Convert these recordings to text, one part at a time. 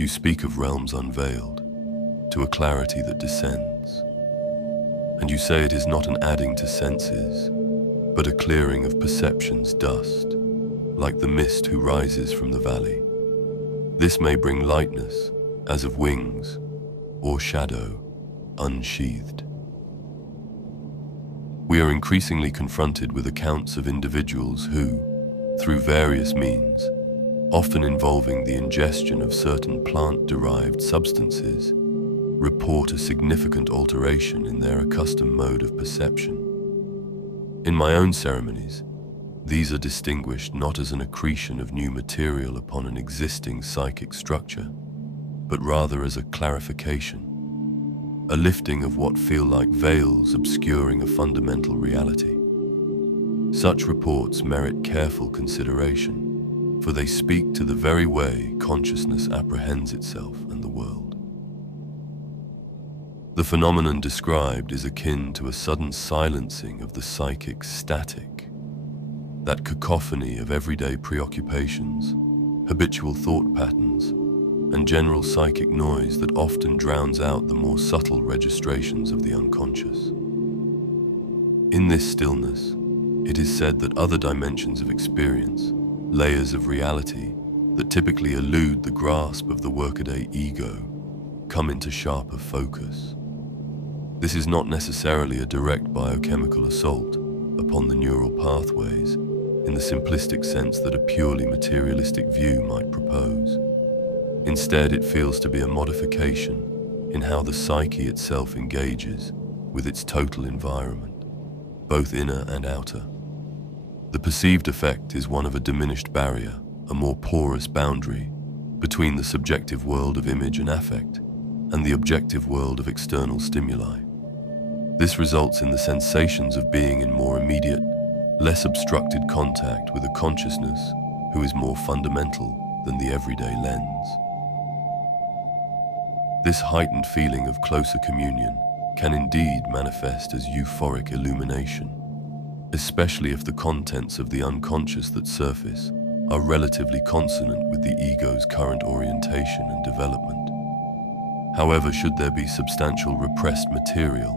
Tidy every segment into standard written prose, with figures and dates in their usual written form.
You speak of realms unveiled, to a clarity that descends. And you say it is not an adding to senses, but a clearing of perception's dust, like the mist who rises from the valley. This may bring lightness, as of wings, or shadow, unsheathed. We are increasingly confronted with accounts of individuals who, through various means, often involving the ingestion of certain plant-derived substances, report a significant alteration in their accustomed mode of perception. In my own ceremonies, these are distinguished not as an accretion of new material upon an existing psychic structure, but rather as a clarification, a lifting of what feel like veils obscuring a fundamental reality. Such reports merit careful consideration, for they speak to the very way consciousness apprehends itself and the world. The phenomenon described is akin to a sudden silencing of the psychic static, that cacophony of everyday preoccupations, habitual thought patterns, and general psychic noise that often drowns out the more subtle registrations of the unconscious. In this stillness, it is said that other dimensions of experience, layers of reality that typically elude the grasp of the workaday ego, come into sharper focus. This is not necessarily a direct biochemical assault upon the neural pathways in the simplistic sense that a purely materialistic view might propose. Instead, it feels to be a modification in how the psyche itself engages with its total environment, both inner and outer. The perceived effect is one of a diminished barrier, a more porous boundary between the subjective world of image and affect and the objective world of external stimuli. This results in the sensations of being in more immediate, less obstructed contact with a consciousness who is more fundamental than the everyday lens. This heightened feeling of closer communion can indeed manifest as euphoric illumination, especially if the contents of the unconscious that surface are relatively consonant with the ego's current orientation and development. However, should there be substantial repressed material,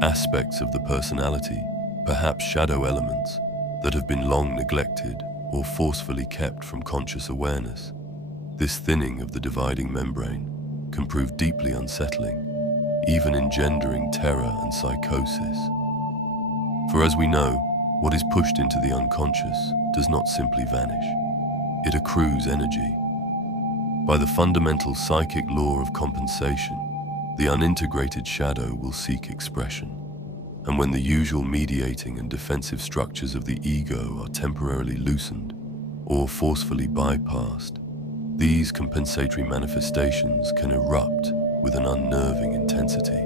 aspects of the personality, perhaps shadow elements, that have been long neglected or forcefully kept from conscious awareness, this thinning of the dividing membrane can prove deeply unsettling, even engendering terror and psychosis. For as we know, what is pushed into the unconscious does not simply vanish. It accrues energy. By the fundamental psychic law of compensation, the unintegrated shadow will seek expression. And when the usual mediating and defensive structures of the ego are temporarily loosened or forcefully bypassed, these compensatory manifestations can erupt with an unnerving intensity.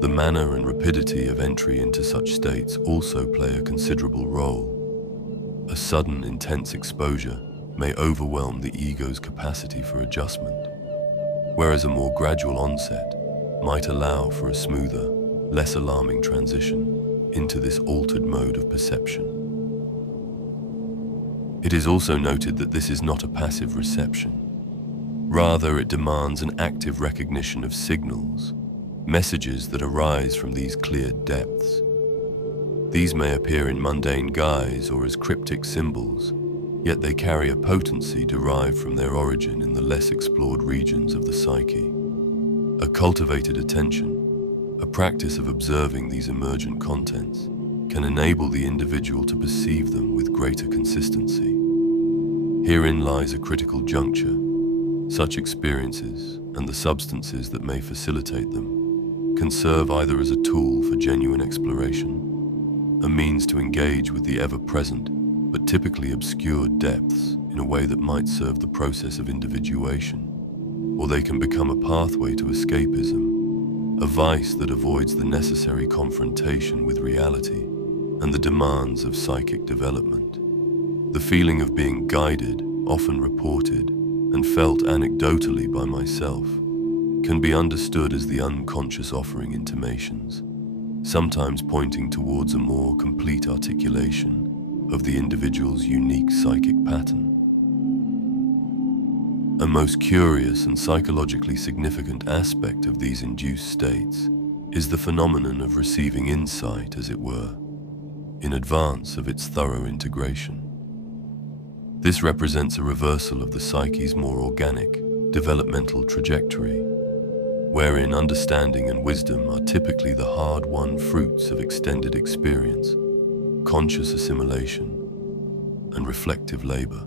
The manner and rapidity of entry into such states also play a considerable role. A sudden, intense exposure may overwhelm the ego's capacity for adjustment, whereas a more gradual onset might allow for a smoother, less alarming transition into this altered mode of perception. It is also noted that this is not a passive reception. Rather, it demands an active recognition of signals, messages that arise from these cleared depths. These may appear in mundane guise or as cryptic symbols, yet they carry a potency derived from their origin in the less explored regions of the psyche. A cultivated attention, a practice of observing these emergent contents, can enable the individual to perceive them with greater consistency. Herein lies a critical juncture. Such experiences, and the substances that may facilitate them, can serve either as a tool for genuine exploration, a means to engage with the ever-present but typically obscured depths in a way that might serve the process of individuation, or they can become a pathway to escapism, a vice that avoids the necessary confrontation with reality and the demands of psychic development. The feeling of being guided, often reported and felt anecdotally by myself, can be understood as the unconscious offering intimations, sometimes pointing towards a more complete articulation of the individual's unique psychic pattern. A most curious and psychologically significant aspect of these induced states is the phenomenon of receiving insight, as it were, in advance of its thorough integration. This represents a reversal of the psyche's more organic, developmental trajectory, wherein understanding and wisdom are typically the hard-won fruits of extended experience, conscious assimilation, and reflective labor.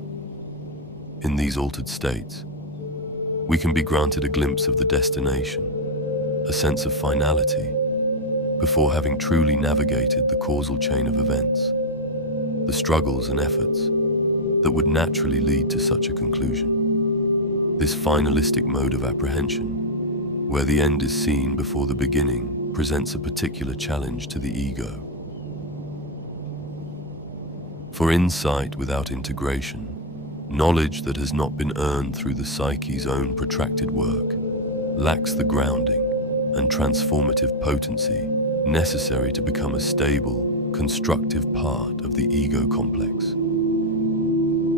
In these altered states, we can be granted a glimpse of the destination, a sense of finality, before having truly navigated the causal chain of events, the struggles and efforts that would naturally lead to such a conclusion. This finalistic mode of apprehension, where the end is seen before the beginning, presents a particular challenge to the ego. For insight without integration, knowledge that has not been earned through the psyche's own protracted work, lacks the grounding and transformative potency necessary to become a stable, constructive part of the ego complex.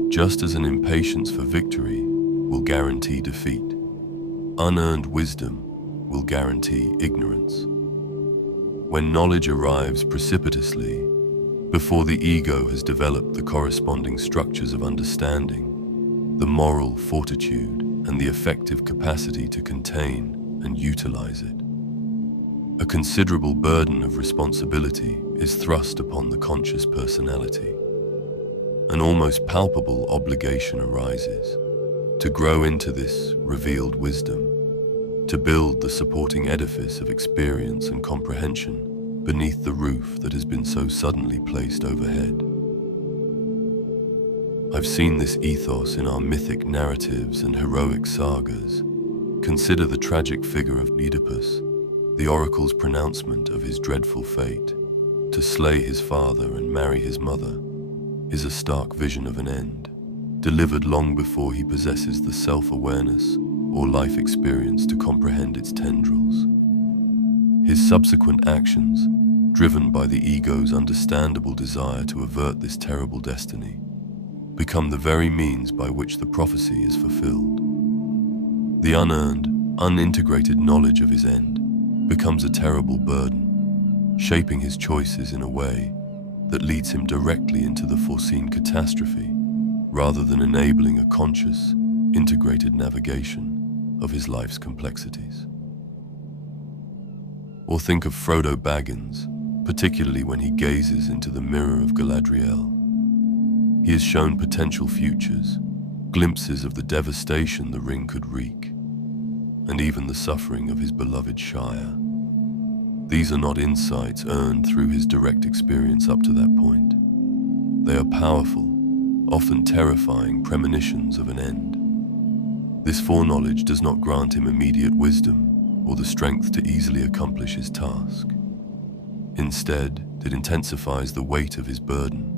Just as an impatience for victory will guarantee defeat, unearned wisdom will guarantee ignorance. When knowledge arrives precipitously, before the ego has developed the corresponding structures of understanding, the moral fortitude, and the effective capacity to contain and utilize it, a considerable burden of responsibility is thrust upon the conscious personality. An almost palpable obligation arises to grow into this revealed wisdom, to build the supporting edifice of experience and comprehension beneath the roof that has been so suddenly placed overhead. I've seen this ethos in our mythic narratives and heroic sagas. Consider the tragic figure of Oedipus, the oracle's pronouncement of his dreadful fate, to slay his father and marry his mother, is a stark vision of an end, delivered long before he possesses the self-awareness or life experience to comprehend its tendrils. His subsequent actions, driven by the ego's understandable desire to avert this terrible destiny, become the very means by which the prophecy is fulfilled. The unearned, unintegrated knowledge of his end becomes a terrible burden, shaping his choices in a way that leads him directly into the foreseen catastrophe, rather than enabling a conscious, integrated navigation of his life's complexities. Or think of Frodo Baggins, particularly when he gazes into the mirror of Galadriel. He is shown potential futures, glimpses of the devastation the ring could wreak, and even the suffering of his beloved Shire. These are not insights earned through his direct experience up to that point. They are powerful, often terrifying premonitions of an end. This foreknowledge does not grant him immediate wisdom or the strength to easily accomplish his task. Instead, it intensifies the weight of his burden,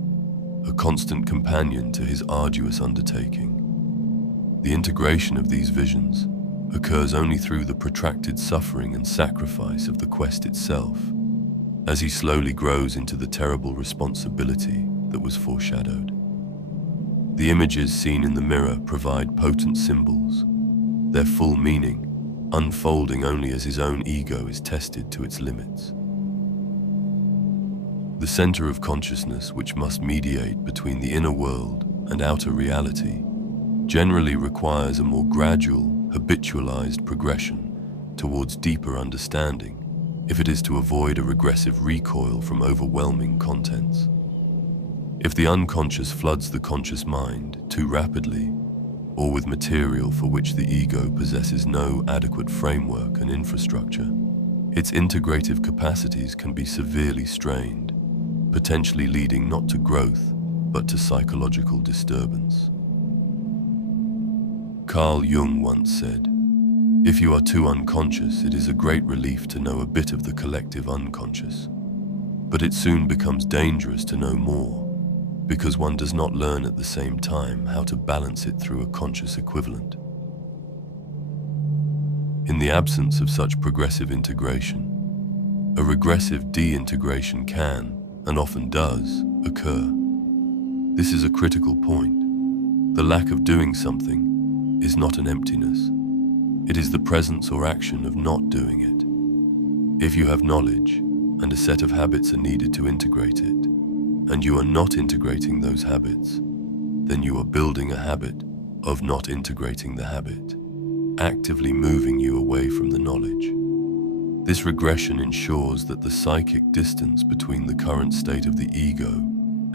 a constant companion to his arduous undertaking. The integration of these visions occurs only through the protracted suffering and sacrifice of the quest itself, as he slowly grows into the terrible responsibility that was foreshadowed. The images seen in the mirror provide potent symbols, their full meaning unfolding only as his own ego is tested to its limits. The center of consciousness, which must mediate between the inner world and outer reality, generally requires a more gradual, habitualized progression towards deeper understanding if it is to avoid a regressive recoil from overwhelming contents. If the unconscious floods the conscious mind too rapidly, or with material for which the ego possesses no adequate framework and infrastructure, its integrative capacities can be severely strained, potentially leading not to growth, but to psychological disturbance. Carl Jung once said, "If you are too unconscious, it is a great relief to know a bit of the collective unconscious. But it soon becomes dangerous to know more, because one does not learn at the same time how to balance it through a conscious equivalent." In the absence of such progressive integration, a regressive de-integration can, and often does, occur. This is a critical point. The lack of doing something is not an emptiness. It is the presence or action of not doing it. If you have knowledge, and a set of habits are needed to integrate it, and you are not integrating those habits, then you are building a habit of not integrating the habit, actively moving you away from the knowledge. This regression ensures that the psychic distance between the current state of the ego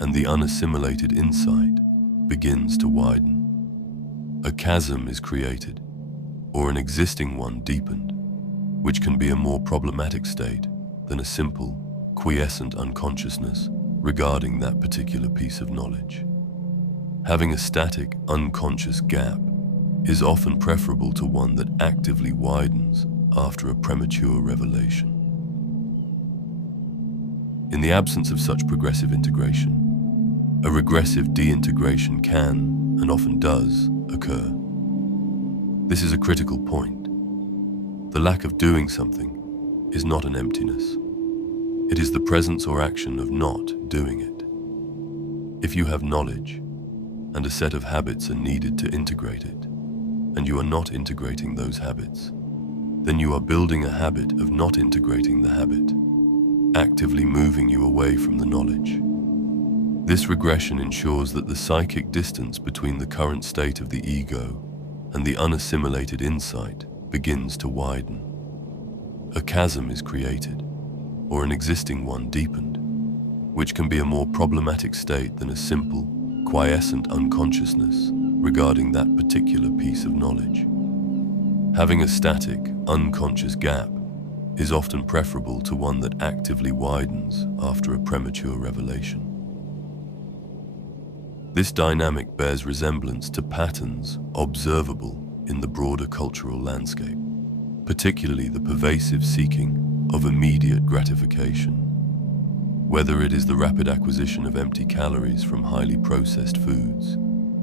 and the unassimilated insight begins to widen. A chasm is created, or an existing one deepened, which can be a more problematic state than a simple, quiescent unconsciousness regarding that particular piece of knowledge. Having a static, unconscious gap is often preferable to one that actively widens after a premature revelation. In the absence of such progressive integration, a regressive deintegration can, and often does, occur. This is a critical point. The lack of doing something is not an emptiness. It is the presence or action of not doing it. If you have knowledge, and a set of habits are needed to integrate it, and you are not integrating those habits, then you are building a habit of not integrating the habit, actively moving you away from the knowledge. This regression ensures that the psychic distance between the current state of the ego and the unassimilated insight begins to widen. A chasm is created, or an existing one deepened, which can be a more problematic state than a simple, quiescent unconsciousness regarding that particular piece of knowledge. Having a static, unconscious gap is often preferable to one that actively widens after a premature revelation. This dynamic bears resemblance to patterns observable in the broader cultural landscape, particularly the pervasive seeking of immediate gratification. Whether it is the rapid acquisition of empty calories from highly processed foods,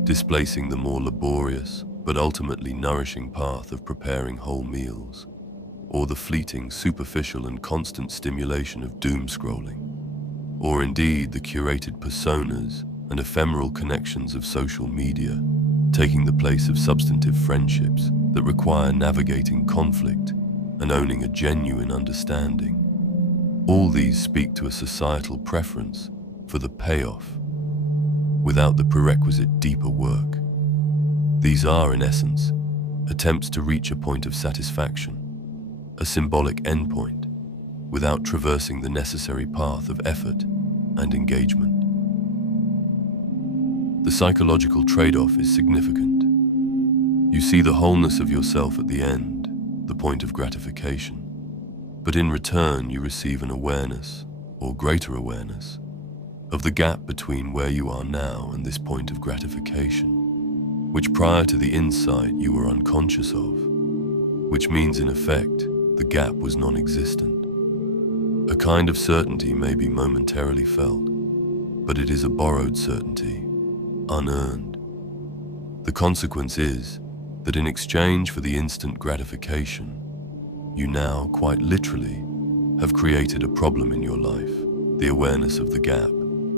displacing the more laborious but ultimately nourishing path of preparing whole meals, or the fleeting, superficial and constant stimulation of doom scrolling, or indeed the curated personas and ephemeral connections of social media, taking the place of substantive friendships that require navigating conflict and owning a genuine understanding. All these speak to a societal preference for the payoff without the prerequisite deeper work. These are, in essence, attempts to reach a point of satisfaction, a symbolic endpoint, without traversing the necessary path of effort and engagement. The psychological trade-off is significant. You see the wholeness of yourself at the end, the point of gratification, but in return you receive an awareness, or greater awareness, of the gap between where you are now and this point of gratification, which prior to the insight you were unconscious of, which means in effect the gap was non-existent. A kind of certainty may be momentarily felt, but it is a borrowed certainty, unearned. The consequence is that in exchange for the instant gratification, you now, quite literally, have created a problem in your life, the awareness of the gap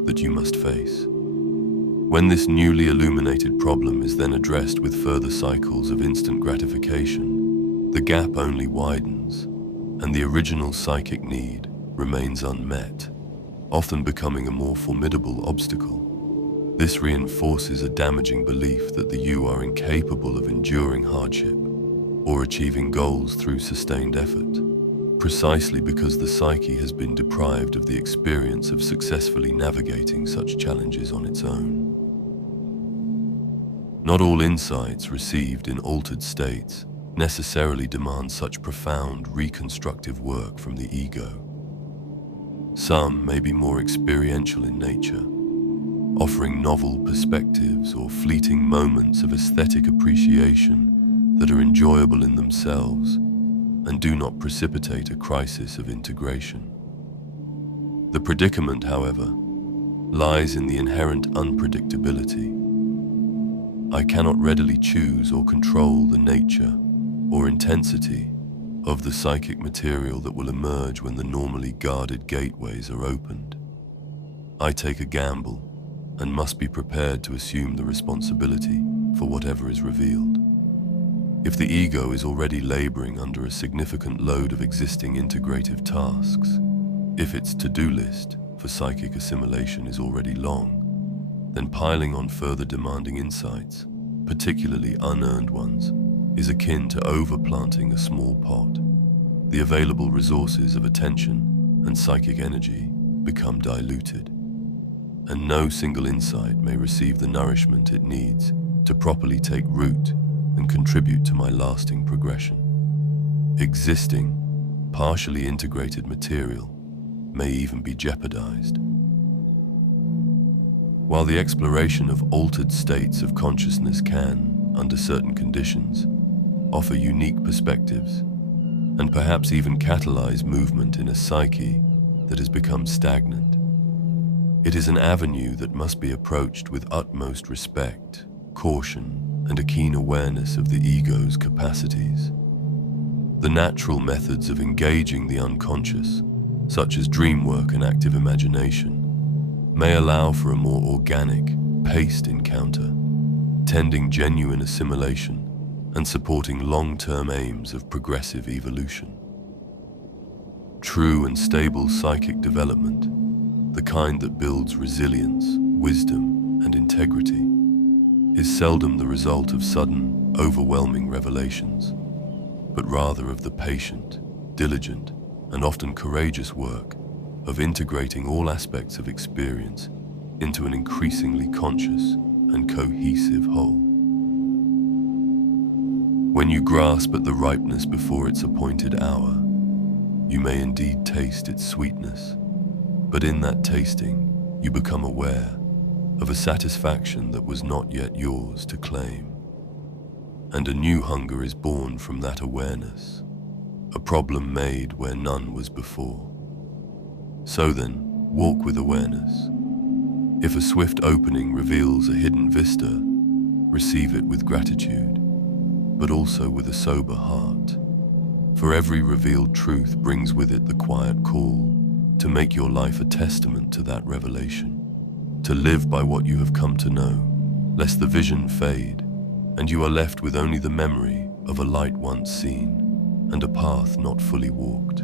that you must face. When this newly illuminated problem is then addressed with further cycles of instant gratification, the gap only widens, and the original psychic need remains unmet, often becoming a more formidable obstacle. This reinforces a damaging belief that the you are incapable of enduring hardship or achieving goals through sustained effort, precisely because the psyche has been deprived of the experience of successfully navigating such challenges on its own. Not all insights received in altered states necessarily demand such profound reconstructive work from the ego. Some may be more experiential in nature, offering novel perspectives or fleeting moments of aesthetic appreciation that are enjoyable in themselves and do not precipitate a crisis of integration. The predicament, however, lies in the inherent unpredictability. I cannot readily choose or control the nature or intensity of the psychic material that will emerge when the normally guarded gateways are opened. I take a gamble and must be prepared to assume the responsibility for whatever is revealed. If the ego is already laboring under a significant load of existing integrative tasks, if its to-do list for psychic assimilation is already long, then piling on further demanding insights, particularly unearned ones, is akin to overplanting a small pot. The available resources of attention and psychic energy become diluted, and no single insight may receive the nourishment it needs to properly take root and contribute to my lasting progression. Existing, partially integrated material may even be jeopardized. While the exploration of altered states of consciousness can, under certain conditions, offer unique perspectives, and perhaps even catalyze movement in a psyche that has become stagnant, it is an avenue that must be approached with utmost respect, caution, and a keen awareness of the ego's capacities. The natural methods of engaging the unconscious, such as dream work and active imagination, may allow for a more organic, paced encounter, tending genuine assimilation and supporting long-term aims of progressive evolution. True and stable psychic development, the kind that builds resilience, wisdom, and integrity, is seldom the result of sudden, overwhelming revelations, but rather of the patient, diligent, and often courageous work of integrating all aspects of experience into an increasingly conscious and cohesive whole. When you grasp at the ripeness before its appointed hour, you may indeed taste its sweetness, but in that tasting, you become aware of a satisfaction that was not yet yours to claim. And a new hunger is born from that awareness, a problem made where none was before. So then, walk with awareness. If a swift opening reveals a hidden vista, receive it with gratitude, but also with a sober heart. For every revealed truth brings with it the quiet call to make your life a testament to that revelation, to live by what you have come to know, lest the vision fade, and you are left with only the memory of a light once seen and a path not fully walked.